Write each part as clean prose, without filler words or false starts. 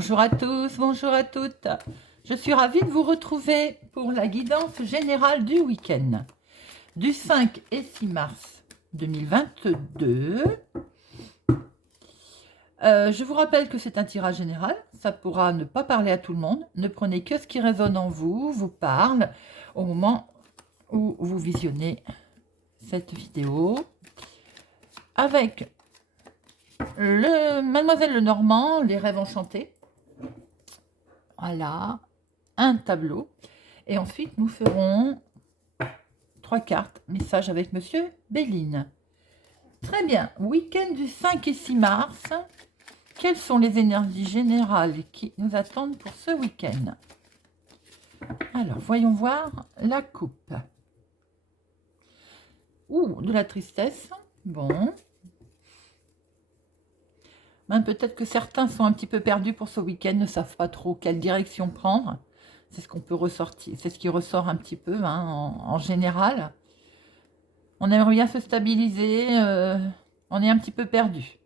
Bonjour à tous, bonjour à toutes. Je suis ravie de vous retrouver pour la guidance générale du week-end du 5 et 6 mars 2022. Je vous rappelle que c'est un tirage général, ça pourra ne pas parler à tout le monde. Ne prenez que ce qui résonne en vous, vous parle au moment où vous visionnez cette vidéo. Avec le Mademoiselle Lenormand, les rêves enchantés. Voilà, un tableau. Et ensuite, nous ferons 3 cartes, message avec Monsieur Béline. Très bien, week-end du 5 et 6 mars. Quelles sont les énergies générales qui nous attendent pour ce week-end? Alors, voyons voir la coupe. Ouh, de la tristesse. Bon. Même peut-être que certains sont un petit peu perdus pour ce week-end, ne savent pas trop quelle direction prendre. C'est ce qu'on peut ressortir, c'est ce qui ressort un petit peu hein, en général. On aimerait bien se stabiliser, on est un petit peu perdu.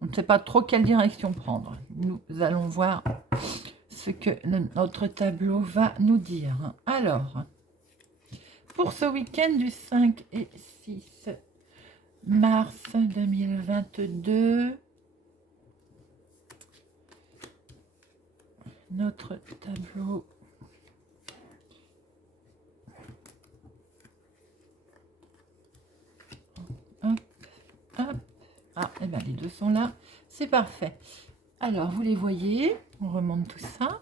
On ne sait pas trop quelle direction prendre. Nous allons voir ce que notre tableau va nous dire. Alors, pour ce week-end du 5 et 6 mars 2022, notre tableau hop, hop. Ah, et bien les deux sont là, c'est parfait. Alors, vous les voyez, on remonte tout ça.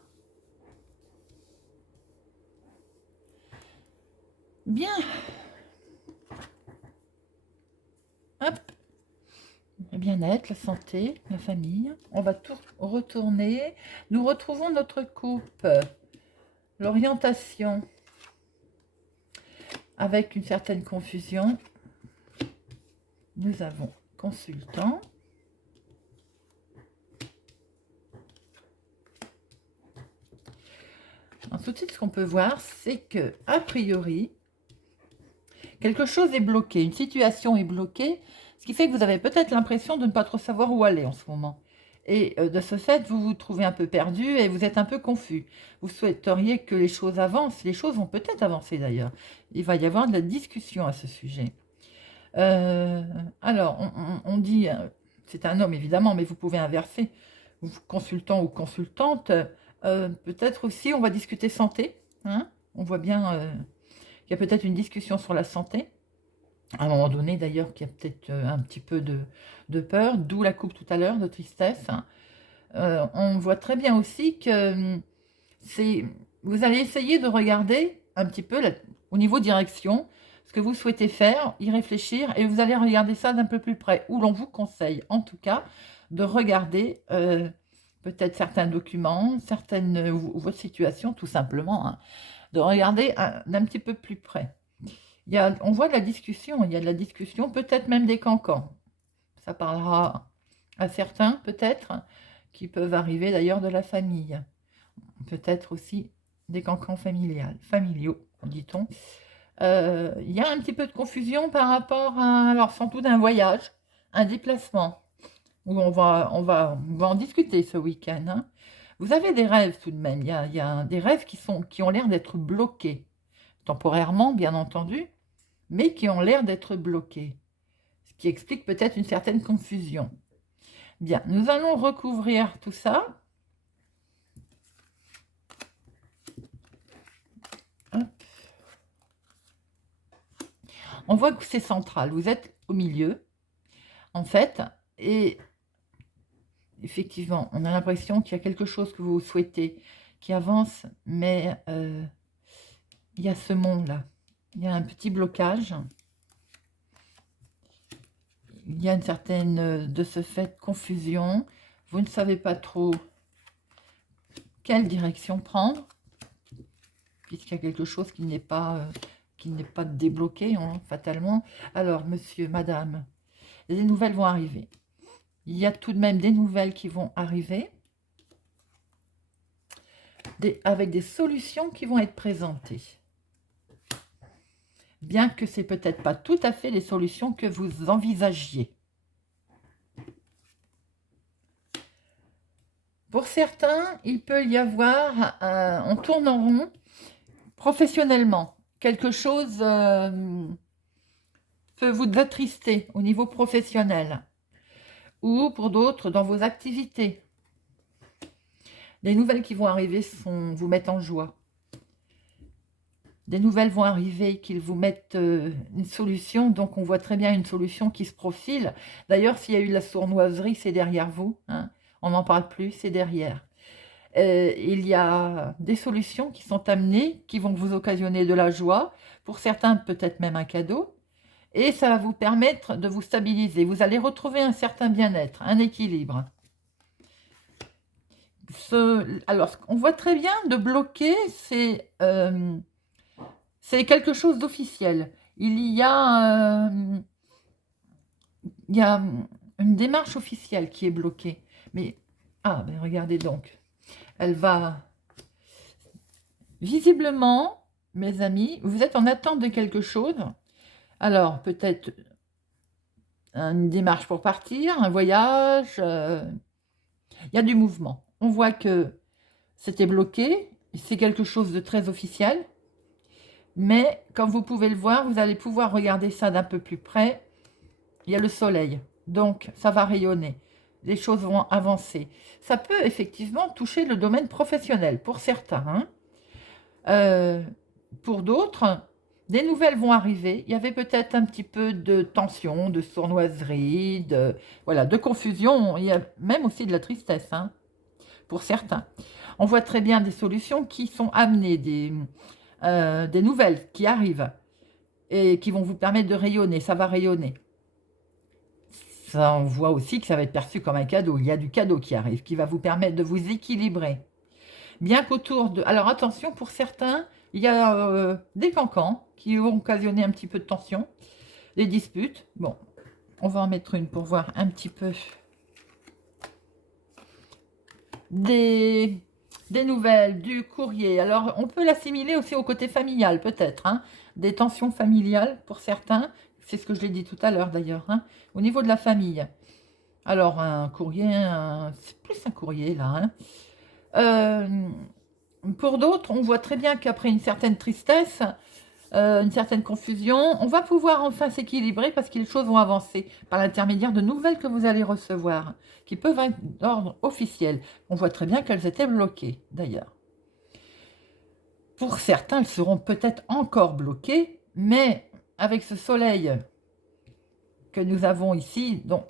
Bien. Hop. Le bien-être, la santé, la famille. On va tout retourner. Nous retrouvons notre coupe. L'orientation. Avec une certaine confusion. Nous avons consultant. Ensuite, ce qu'on peut voir, c'est que, a priori, quelque chose est bloqué, une situation est bloquée, ce qui fait que vous avez peut-être l'impression de ne pas trop savoir où aller en ce moment. Et de ce fait, vous vous trouvez un peu perdu et vous êtes un peu confus. Vous souhaiteriez que les choses avancent. Les choses vont peut-être avancer d'ailleurs. Il va y avoir de la discussion à ce sujet. Alors, on dit, c'est un homme évidemment, mais vous pouvez inverser, consultant ou consultante. Peut-être aussi, on va discuter santé. Hein, on voit bien qu'il y a peut-être une discussion sur la santé. À un moment donné, d'ailleurs, qu'il y a peut-être un petit peu de peur, d'où la coupe tout à l'heure, de tristesse. On voit très bien aussi que vous allez essayer de regarder un petit peu au niveau direction, ce que vous souhaitez faire, y réfléchir, et vous allez regarder ça d'un peu plus près, où l'on vous conseille, en tout cas, de regarder peut-être certains documents, votre situation, tout simplement, hein, de regarder d'un petit peu plus près. On voit de la discussion, il y a de la discussion, peut-être même des cancans. Ça parlera à certains, peut-être, qui peuvent arriver d'ailleurs de la famille. Peut-être aussi des cancans familiaux, dit-on. Il y a un petit peu de confusion par rapport à, alors sans doute un voyage, un déplacement, où on va en discuter ce week-end. Hein. Vous avez des rêves tout de même, il y a des rêves qui ont l'air d'être bloqués, temporairement bien entendu, mais qui ont l'air d'être bloqués, ce qui explique peut-être une certaine confusion. Bien, nous allons recouvrir tout ça. Hop. On voit que c'est central, vous êtes au milieu, en fait, et effectivement, on a l'impression qu'il y a quelque chose que vous souhaitez qui avance, mais il y a ce monde-là, il y a un petit blocage. Il y a une certaine, de ce fait, confusion. Vous ne savez pas trop quelle direction prendre, puisqu'il y a quelque chose qui n'est pas débloqué, hein, fatalement. Alors, monsieur, madame, les nouvelles vont arriver. Il y a tout de même des nouvelles qui vont arriver, avec des solutions qui vont être présentées. Bien que c'est peut-être pas tout à fait les solutions que vous envisagiez. Pour certains, il peut y avoir, on tourne en rond professionnellement. Quelque chose peut vous attrister au niveau professionnel. Ou pour d'autres, dans vos activités. Les nouvelles qui vont arriver vous mettent en joie. Des nouvelles vont arriver qui vous mettent une solution. Donc, on voit très bien une solution qui se profile. D'ailleurs, s'il y a eu de la sournoiserie, c'est derrière vous. Hein. On n'en parle plus, c'est derrière. Il y a des solutions qui sont amenées, qui vont vous occasionner de la joie. Pour certains, peut-être même un cadeau. Et ça va vous permettre de vous stabiliser. Vous allez retrouver un certain bien-être, un équilibre. Alors, on voit très bien de bloquer, c'est quelque chose d'officiel. Il y a une démarche officielle qui est bloquée. Mais, ben regardez donc. Elle va... Visiblement, mes amis, vous êtes en attente de quelque chose. Alors, peut-être une démarche pour partir, un voyage. Il y a du mouvement. On voit que c'était bloqué. C'est quelque chose de très officiel. Mais, comme vous pouvez le voir, vous allez pouvoir regarder ça d'un peu plus près. Il y a le soleil, donc ça va rayonner. Les choses vont avancer. Ça peut effectivement toucher le domaine professionnel, pour certains. Hein. Pour d'autres, des nouvelles vont arriver. Il y avait peut-être un petit peu de tension, de sournoiserie, voilà, de confusion. Il y a même aussi de la tristesse, hein, pour certains. On voit très bien des solutions qui sont amenées, des nouvelles qui arrivent et qui vont vous permettre de rayonner. Ça va rayonner. Ça, on voit aussi que ça va être perçu comme un cadeau. Il y a du cadeau qui arrive, qui va vous permettre de vous équilibrer. Bien qu'autour de... Alors attention, pour certains, il y a des cancans qui vont occasionner un petit peu de tension, des disputes. Bon, on va en mettre une pour voir un petit peu des nouvelles, du courrier. Alors, on peut l'assimiler aussi au côté familial, peut-être. Hein, des tensions familiales pour certains. C'est ce que je l'ai dit tout à l'heure, d'ailleurs. Hein, au niveau de la famille. Alors, un courrier, c'est plus un courrier, là. Hein. Pour d'autres, on voit très bien qu'après une certaine tristesse, une certaine confusion, on va pouvoir enfin s'équilibrer parce que les choses vont avancer par l'intermédiaire de nouvelles que vous allez recevoir, qui peuvent être d'ordre officiel. On voit très bien qu'elles étaient bloquées, d'ailleurs. Pour certains, elles seront peut-être encore bloquées, mais avec ce soleil que nous avons ici, donc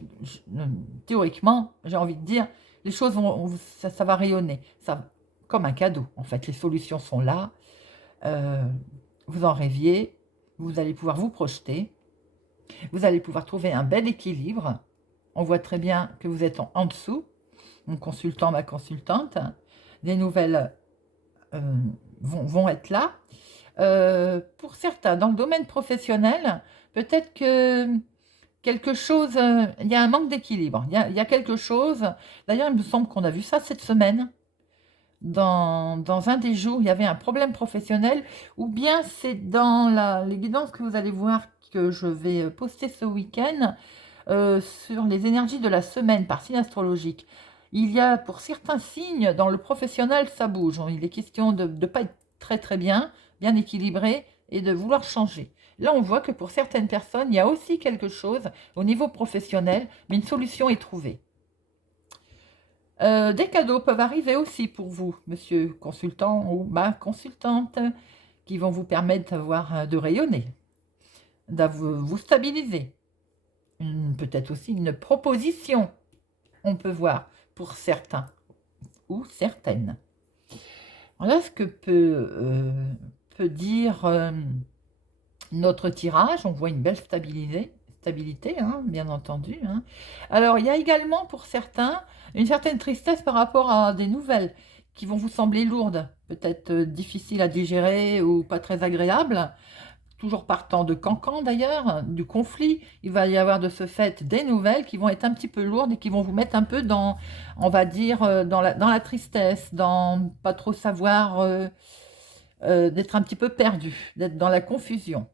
théoriquement, j'ai envie de dire, les choses ça va rayonner, ça, comme un cadeau. En fait, les solutions sont là. Vous en rêviez, vous allez pouvoir vous projeter, vous allez pouvoir trouver un bel équilibre. On voit très bien que vous êtes en dessous, mon consultant, ma consultante. Des nouvelles vont être là. Pour certains, dans le domaine professionnel, peut-être que quelque chose, il y a un manque d'équilibre. Il y a quelque chose, d'ailleurs, il me semble qu'on a vu ça cette semaine. Dans un des jours, il y avait un problème professionnel, ou bien c'est dans les guidances que vous allez voir que je vais poster ce week-end sur les énergies de la semaine par signe astrologique. Il y a pour certains signes, dans le professionnel, ça bouge. Il est question de ne pas être très très bien équilibré et de vouloir changer. Là, on voit que pour certaines personnes, il y a aussi quelque chose au niveau professionnel, mais une solution est trouvée. Des cadeaux peuvent arriver aussi pour vous, monsieur consultant ou ma consultante, qui vont vous permettre de rayonner, de vous stabiliser. Peut-être aussi une proposition, on peut voir, pour certains ou certaines. Voilà ce que peut dire notre tirage. On voit une belle stabilité, hein, bien entendu. Hein. Alors, il y a également pour certains une certaine tristesse par rapport à des nouvelles qui vont vous sembler lourdes, peut-être difficiles à digérer ou pas très agréables. Toujours partant de cancan d'ailleurs, du conflit, il va y avoir de ce fait des nouvelles qui vont être un petit peu lourdes et qui vont vous mettre un peu dans, on va dire, dans la tristesse, dans pas trop savoir, d'être un petit peu perdu, d'être dans la confusion.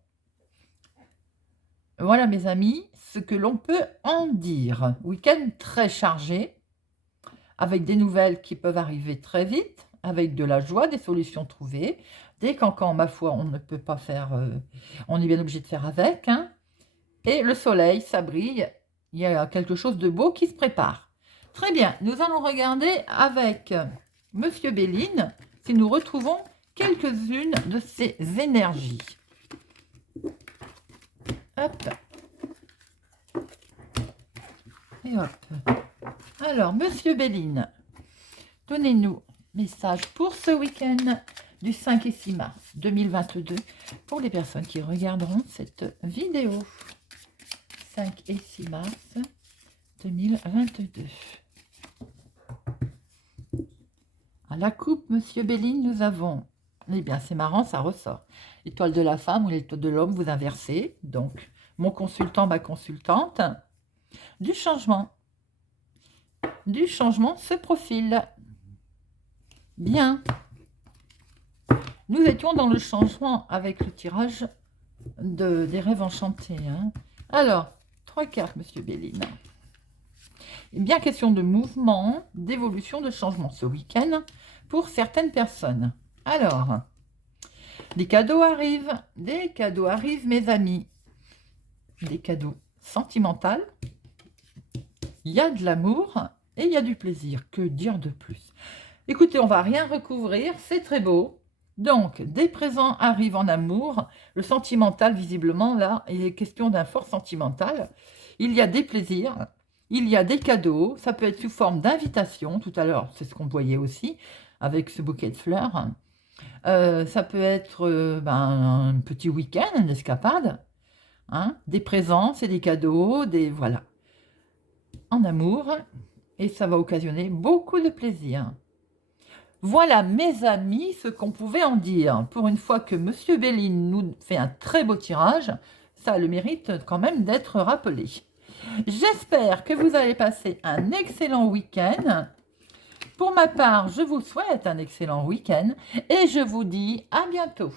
Voilà mes amis, ce que l'on peut en dire. Week-end très chargé, avec des nouvelles qui peuvent arriver très vite, avec de la joie, des solutions trouvées, des cancans, ma foi, on ne peut pas faire, on est bien obligé de faire avec, hein. Et le soleil, ça brille, il y a quelque chose de beau qui se prépare. Très bien, nous allons regarder avec Monsieur Béline si nous retrouvons quelques-unes de ces énergies. Hop. Et hop. Alors, Monsieur Béline, donnez-nous message pour ce week-end du 5 et 6 mars 2022 pour les personnes qui regarderont cette vidéo. 5 et 6 mars 2022. À la coupe, Monsieur Béline, nous avons, eh bien c'est marrant, ça ressort. L'étoile de la femme ou l'étoile de l'homme, vous inversez. Donc, mon consultant, ma consultante. Du changement. Du changement se profile. Bien. Nous étions dans le changement avec le tirage des rêves enchantés. Hein. Alors, 3 cartes, Monsieur Béline. Bien question de mouvement, d'évolution, de changement ce week-end pour certaines personnes. Alors, des cadeaux arrivent, mes amis. Des cadeaux sentimentaux. Il y a de l'amour et il y a du plaisir. Que dire de plus? Écoutez, on va rien recouvrir, c'est très beau. Donc, des présents arrivent en amour. Le sentimental, visiblement, là, il est question d'un fort sentimental. Il y a des plaisirs, il y a des cadeaux. Ça peut être sous forme d'invitation. Tout à l'heure, c'est ce qu'on voyait aussi avec ce bouquet de fleurs. Ça peut être un petit week-end, une escapade. Hein, des présents, c'est des cadeaux, des voilà. En amour. Et ça va occasionner beaucoup de plaisir. Voilà, mes amis, ce qu'on pouvait en dire. Pour une fois que Monsieur Béline nous fait un très beau tirage, ça a le mérite quand même d'être rappelé. J'espère que vous allez passer un excellent week-end. Pour ma part, je vous souhaite un excellent week-end et je vous dis à bientôt.